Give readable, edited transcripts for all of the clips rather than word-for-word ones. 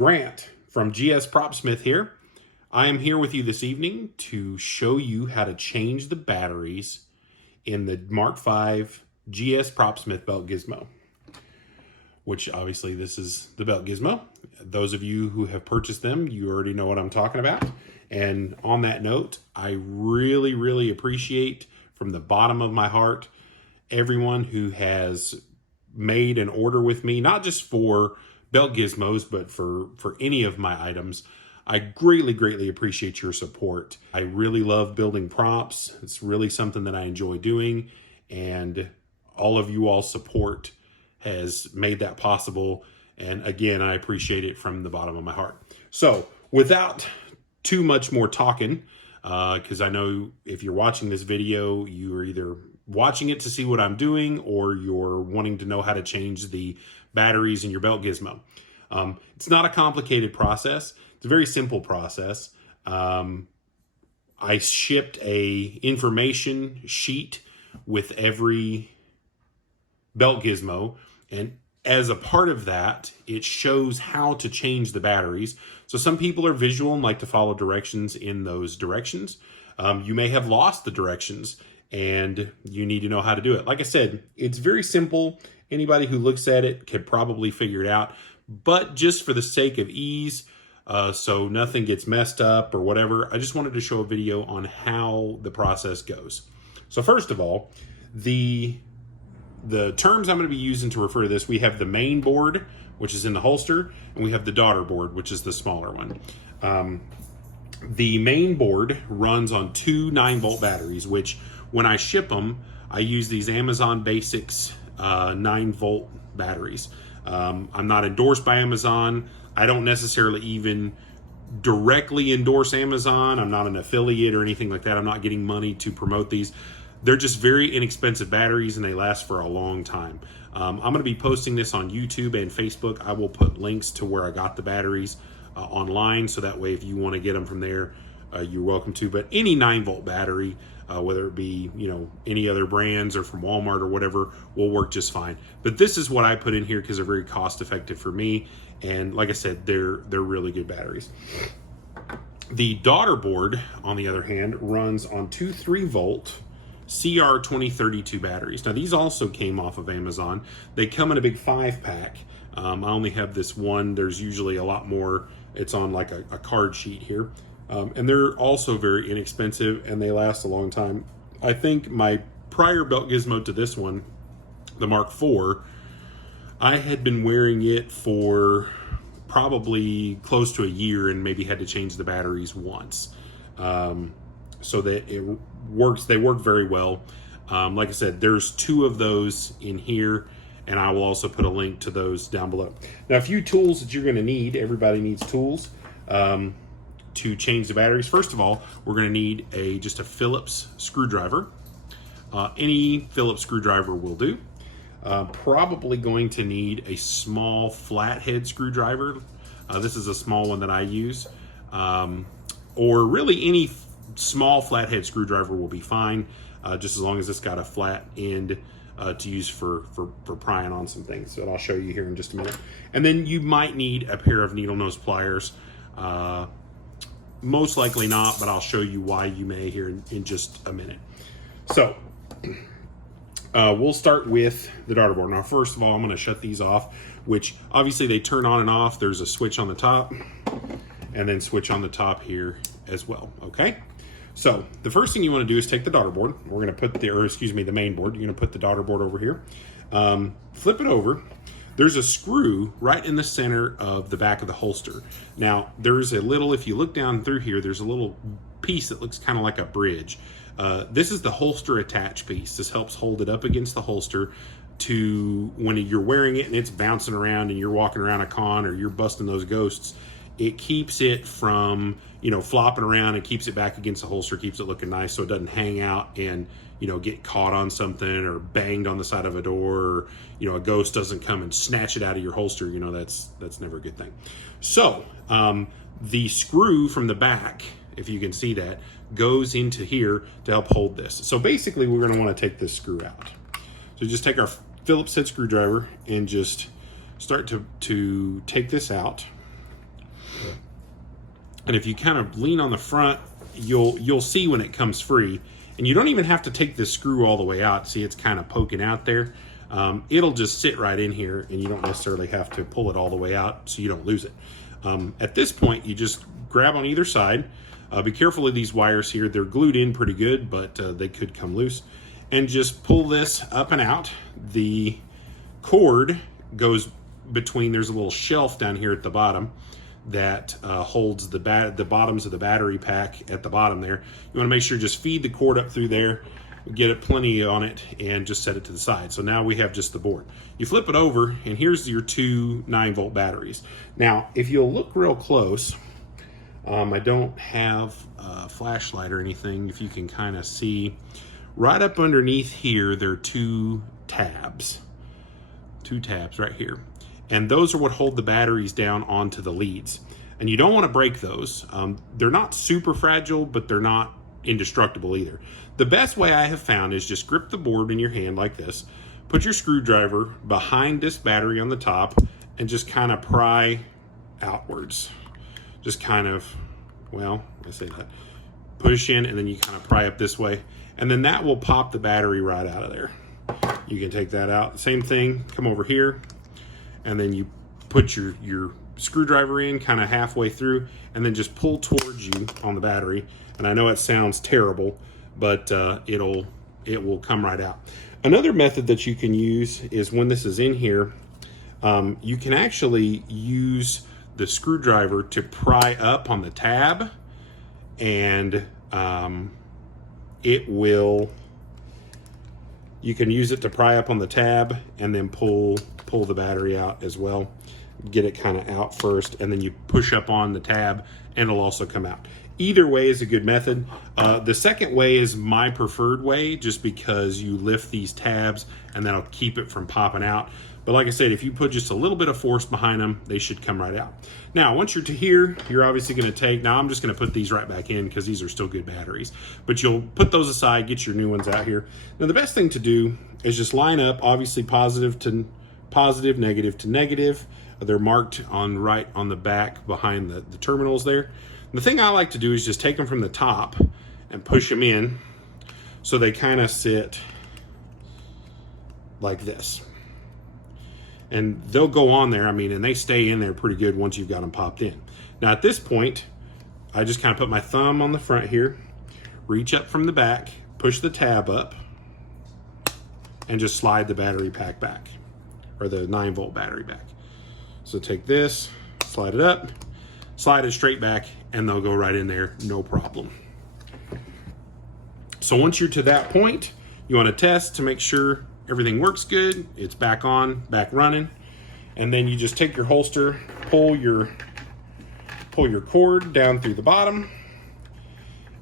Grant from GS PropSmith here. I am here with you this evening to show you how to change the batteries in the Mark V GS PropSmith Belt Gizmo, which obviously this is the Belt Gizmo. Those of you who have purchased them, you already know what I'm talking about. And on that note, I really appreciate from the bottom of my heart everyone who has made an order with me, not just for belt gizmos, but for any of my items. I greatly appreciate your support. I really love building props. It's really something that I enjoy doing, and all of you all's support has made that possible. And again, I appreciate it from the bottom of my heart. So without too much more talking, because I know if you're watching this video, you are either watching it to see what I'm doing or you're wanting to know how to change the batteries in your belt gizmo. It's not a complicated process. It's a very simple process. I shipped a information sheet with every belt gizmo, and as a part of that, it shows how to change the batteries. So some people are visual and like to follow directions in those directions. You may have lost the directions and you need to know how to do it. Like I said, it's very simple. Anybody who looks at it could probably figure it out, but just for the sake of ease, so nothing gets messed up or whatever, I just wanted to show a video on how the process goes. So first of all, the terms I'm going to be using to refer to this, we have the main board, which is in the holster, and we have the daughter board, which is the smaller one. The main board runs on two 9-volt batteries, which when I ship them, I use these Amazon Basics 9-volt batteries. I'm not endorsed by Amazon. I don't necessarily even directly endorse Amazon. I'm not an affiliate or anything like that. I'm not getting money to promote these. They're just very inexpensive batteries and they last for a long time. I'm going to be posting this on YouTube and Facebook. I will put links to where I got the batteries online, so that way if you want to get them from there, you're welcome to. But any 9-volt battery, whether it be, any other brands or from Walmart or whatever, will work just fine. But this is what I put in here because they're very cost effective for me. And like I said, they're really good batteries. The daughter board, on the other hand, runs on two 3-volt CR2032 batteries. Now these also came off of Amazon. They come in a big 5-pack. I only have this one. There's usually a lot more. It's on like a card sheet here. And they're also very inexpensive and they last a long time. I think my prior belt gizmo to this one, the Mark IV, I had been wearing it for probably close to a year and maybe had to change the batteries once. So that it works, they work very well. Like I said, there's two of those in here, and I will also put a link to those down below. Now, a few tools that you're gonna need, everybody needs tools to change the batteries. First of all, we're gonna need just a Phillips screwdriver. Any Phillips screwdriver will do. Probably going to need a small flathead screwdriver. This is a small one that I use. Or really any small flathead screwdriver will be fine, just as long as it's got a flat end to use for prying on some things. So I'll show you here in just a minute. And then you might need a pair of needle nose pliers. Most likely not, but I'll show you why you may here in just a minute. So we'll start with the daughter board. Now, first of all, I'm going to shut these off, which obviously they turn on and off. There's a switch on the top and then switch on the top here as well. Okay. So the first thing you want to do is take the daughter board. We're going to put the main board. You're going to put the daughter board over here. Flip it over. There's a screw right in the center of the back of the holster. Now, there's a little, if you look down through here, there's a little piece that looks kind of like a bridge. This is the holster attach piece. This helps hold it up against the holster to when you're wearing it and it's bouncing around and you're walking around a con or you're busting those ghosts. It keeps it from, flopping around and keeps it back against the holster, keeps it looking nice so it doesn't hang out and, get caught on something or banged on the side of a door, or, a ghost doesn't come and snatch it out of your holster. That's never a good thing. So the screw from the back, if you can see that, goes into here to help hold this. So basically we're going to want to take this screw out. So just take our Phillips head screwdriver and just start to take this out. And if you kind of lean on the front, you'll see when it comes free. And you don't even have to take this screw all the way out. See, it's kind of poking out there. It'll just sit right in here, and you don't necessarily have to pull it all the way out so you don't lose it. At this point, you just grab on either side. Be careful of these wires here. They're glued in pretty good, but they could come loose. And just pull this up and out. The cord goes between, there's a little shelf down here at the bottom that holds the bottoms of the battery pack at the bottom there. You want to make sure just feed the cord up through there, get it plenty on it, and just set it to the side. So now we have just the board. You flip it over, and here's your two 9-volt batteries. Now, if you'll look real close, I don't have a flashlight or anything. If you can kind of see, right up underneath here, there are two tabs right here. And those are what hold the batteries down onto the leads. And you don't want to break those. They're not super fragile, but they're not indestructible either. The best way I have found is just grip the board in your hand like this, put your screwdriver behind this battery on the top, and just kind of pry outwards. Just kind of, well, I say that, push in, and then you kind of pry up this way, and then that will pop the battery right out of there. You can take that out. Same thing, come over here, and then you put your screwdriver in kind of halfway through, and then just pull towards you on the battery. And I know it sounds terrible, but it will come right out. Another method that you can use is when this is in here, you can actually use the screwdriver to pry up on the tab, and you can use it to pry up on the tab and then pull the battery out as well. Get it kind of out first, and then you push up on the tab and it'll also come out. Either way is a good method. The second way is my preferred way, just because you lift these tabs and that'll keep it from popping out. But like I said, if you put just a little bit of force behind them, they should come right out. Now, once you're to here, you're obviously going to take, now I'm just going to put these right back in because these are still good batteries. But you'll put those aside, get your new ones out here. Now, the best thing to do is just line up, obviously positive to positive, negative to negative. They're marked right on the back behind the terminals there. The thing I like to do is just take them from the top and push them in so they kind of sit like this. And they'll go on there, and they stay in there pretty good once you've got them popped in. Now at this point, I just kind of put my thumb on the front here, reach up from the back, push the tab up, and just slide the battery pack back, or the 9-volt battery back. So take this, slide it up, slide it straight back, and they'll go right in there, no problem. So once you're to that point, you want to test to make sure everything works good, it's back on, back running, and then you just take your holster, pull your cord down through the bottom,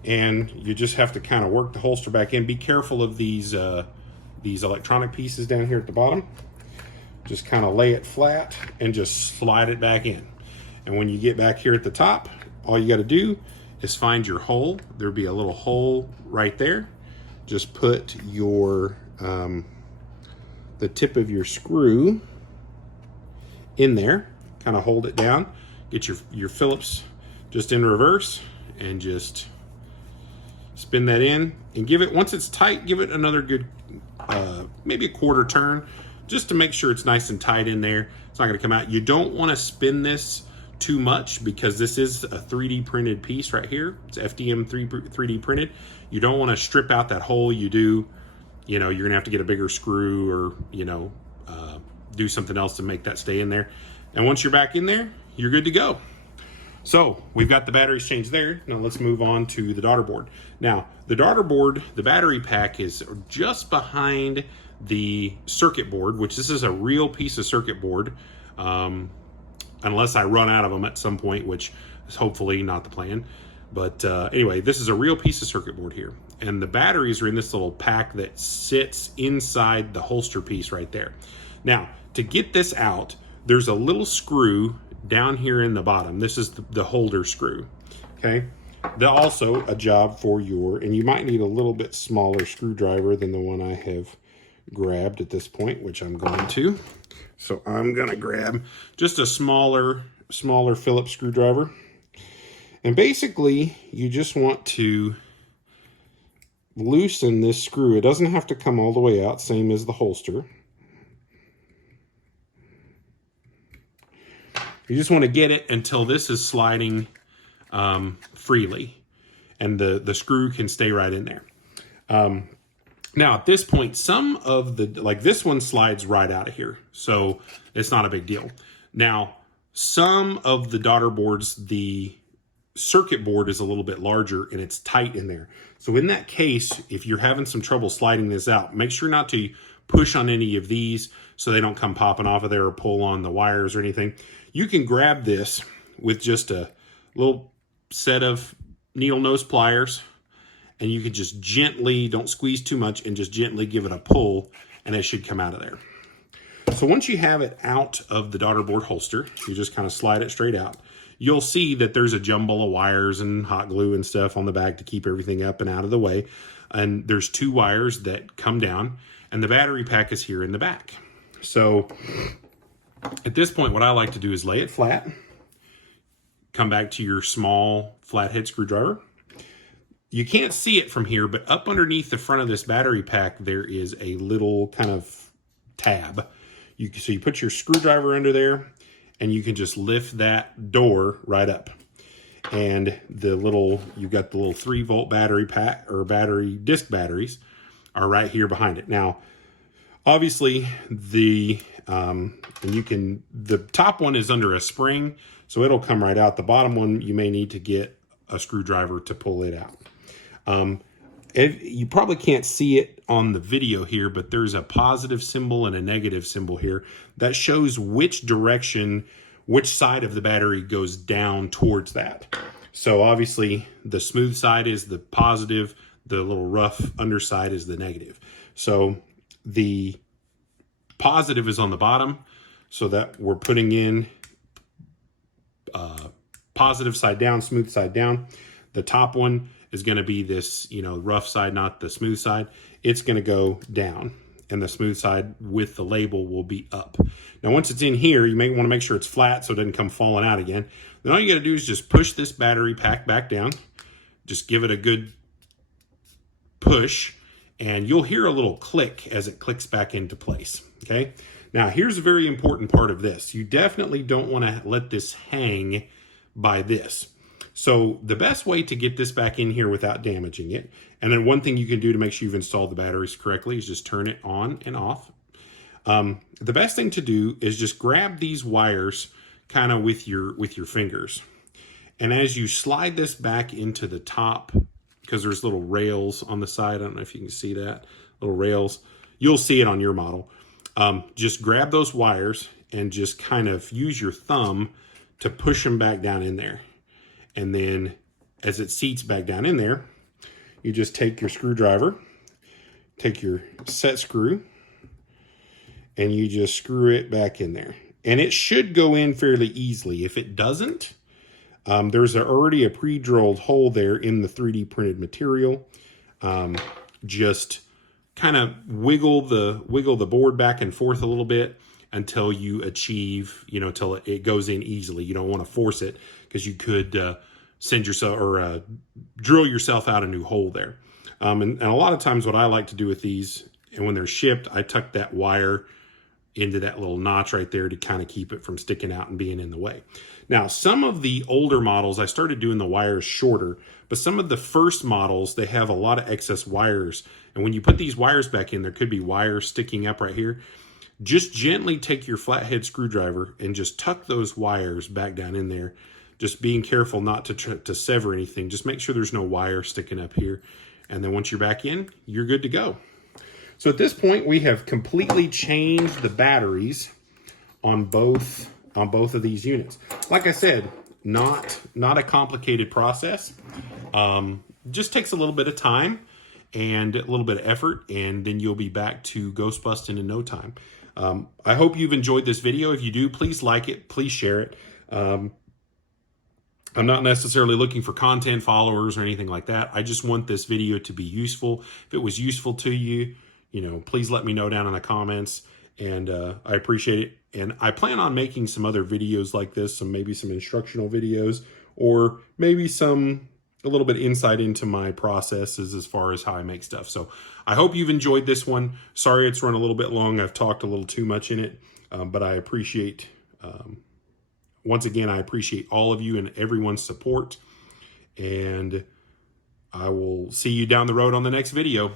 and you just have to kind of work the holster back in. Be careful of these electronic pieces down here at the bottom. Just kind of lay it flat and just slide it back in. And when you get back here at the top, all you got to do is find your hole. There'll be a little hole right there. Just put your the tip of your screw in there, kind of hold it down, get your Phillips just in reverse, and just spin that in, and give it, once it's tight, give it another good maybe a quarter turn, just to make sure it's nice and tight in there. It's not going to come out. You don't want to spin this too much because this is a 3D printed piece right here. It's FDM 3D printed. You don't want to strip out that hole. You do, you're gonna have to get a bigger screw, or do something else to make that stay in there. And once you're back in there, you're good to go. So we've got the batteries changed there. Now let's move on to the daughter board. Now the daughter board, the battery pack is just behind the circuit board, which this is a real piece of circuit board, unless I run out of them at some point, which is hopefully not the plan. But anyway, this is a real piece of circuit board here. And the batteries are in this little pack that sits inside the holster piece right there. Now, to get this out, there's a little screw down here in the bottom. This is the holder screw, okay? Also a job for and you might need a little bit smaller screwdriver than the one I have grabbed at this point, which I'm going to. So I'm gonna grab just a smaller smaller Phillips screwdriver. And basically, you just want to loosen this screw. It doesn't have to come all the way out, same as the holster. You just want to get it until this is sliding freely, and the screw can stay right in there. Now at this point, some of the, like this one slides right out of here, so it's not a big deal. Now, some of the daughter boards, the circuit board is a little bit larger and it's tight in there. So in that case, if you're having some trouble sliding this out, make sure not to push on any of these so they don't come popping off of there or pull on the wires or anything. You can grab this with just a little set of needle nose pliers, and you can just gently, don't squeeze too much, and just gently give it a pull, and it should come out of there. So once you have it out of the daughter board holster, you just kind of slide it straight out. You'll see that there's a jumble of wires and hot glue and stuff on the back to keep everything up and out of the way. And there's 2 wires that come down, and the battery pack is here in the back. So at this point, what I like to do is lay it flat, come back to your small flathead screwdriver. You can't see it from here, but up underneath the front of this battery pack, there is a little kind of tab. So you put your screwdriver under there, and you can just lift that door right up. And you've got the little 3-volt battery pack, or disc batteries are right here behind it. Now, obviously the top one is under a spring, so it'll come right out. The bottom one, you may need to get a screwdriver to pull it out. You probably can't see it on the video here, but there's a positive symbol and a negative symbol here that shows which direction, which side of the battery goes down towards that. So obviously the smooth side is the positive, the little rough underside is the negative. So the positive is on the bottom, so that we're putting in positive side down, smooth side down. The top one is going to be this, rough side, not the smooth side. It's going to go down, and the smooth side with the label will be up. Now, once it's in here, you may want to make sure it's flat so it doesn't come falling out again. Then all you got to do is just push this battery pack back down. Just give it a good push, and you'll hear a little click as it clicks back into place, okay? Now, here's a very important part of this. You definitely don't want to let this hang by this. So the best way to get this back in here without damaging it, and then one thing you can do to make sure you've installed the batteries correctly, is just turn it on and off. The best thing to do is just grab these wires kind of with your fingers. And as you slide this back into the top, because there's little rails on the side, I don't know if you can see that, little rails. You'll see it on your model. Just grab those wires and just kind of use your thumb to push them back down in there. And then as it seats back down in there, you just take your screwdriver, take your set screw, and you just screw it back in there. And it should go in fairly easily. If it doesn't, there's already a pre-drilled hole there in the 3D printed material. Just kind of wiggle the board back and forth a little bit until you achieve, till it goes in easily. You don't want to force it, because you could send yourself or drill yourself out a new hole there. And a lot of times what I like to do with these, and when they're shipped, I tuck that wire into that little notch right there to kind of keep it from sticking out and being in the way. Now, some of the older models, I started doing the wires shorter, but some of the first models, they have a lot of excess wires. And when you put these wires back in, there could be wires sticking up right here. Just gently take your flathead screwdriver and just tuck those wires back down in there. Just being careful not to sever anything. Just make sure there's no wire sticking up here. And then once you're back in, you're good to go. So at this point, we have completely changed the batteries on both of these units. Like I said, not a complicated process. Just takes a little bit of time and a little bit of effort, and then you'll be back to ghost busting in no time. I hope you've enjoyed this video. If you do, please like it, please share it. I'm not necessarily looking for content followers or anything like that. I just want this video to be useful. If it was useful to you, please let me know down in the comments. and I appreciate it. And I plan on making some other videos like this, maybe some instructional videos, or maybe a little bit insight into my processes as far as how I make stuff. So I hope you've enjoyed this one. Sorry it's run a little bit long. I've talked a little too much in it, but I appreciate, once again, I appreciate all of you and everyone's support. And I will see you down the road on the next video.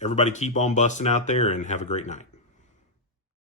Everybody keep on busting out there and have a great night.